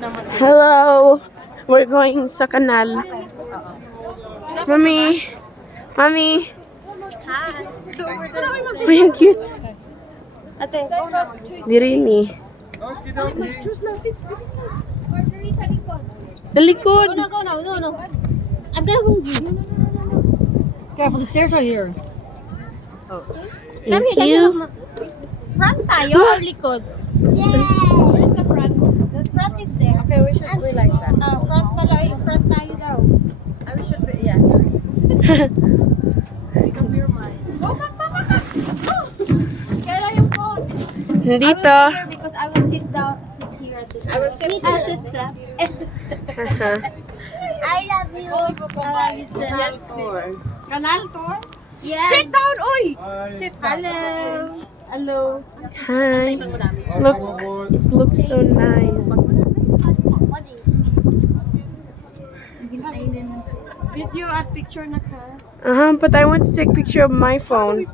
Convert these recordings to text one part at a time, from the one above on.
Hello! We're going sa kanal. Mommy! Mommy! Hi. Oh, yung cute. Ate, Di rin eh. choose lang seats. Sa likod! No. I'm gonna hold you. Careful, the stairs are here. Thank you. Front tayo or likod? Where's the front? The front is there. Okay, we should be like that. Front pala, front tayo daw. We should be, yeah. Make up your mind. Go back. Oh! Kaya yung phone. Dito. Because I will sit here at the top. I will sit at the top. I love you. I love you too. Yes. Canal tour? Yes. Sit down, oy! Sit down. Hello. Hi. Look, it looks so nice. What is? Video at picture na ka. But I want to take picture of my phone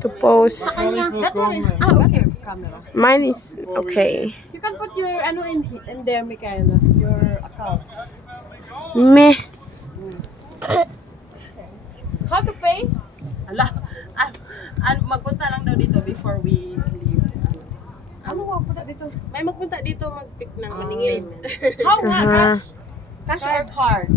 to post. That one is, okay. Camera. Mine is okay. You can put your, in there, Michaela. Your account. Meh. How to pay? Ala, magpunta lang daw dito before we leave. Ano mo punta dito? May magpunta dito mag-pick ng maningil. How nga? Cash or card?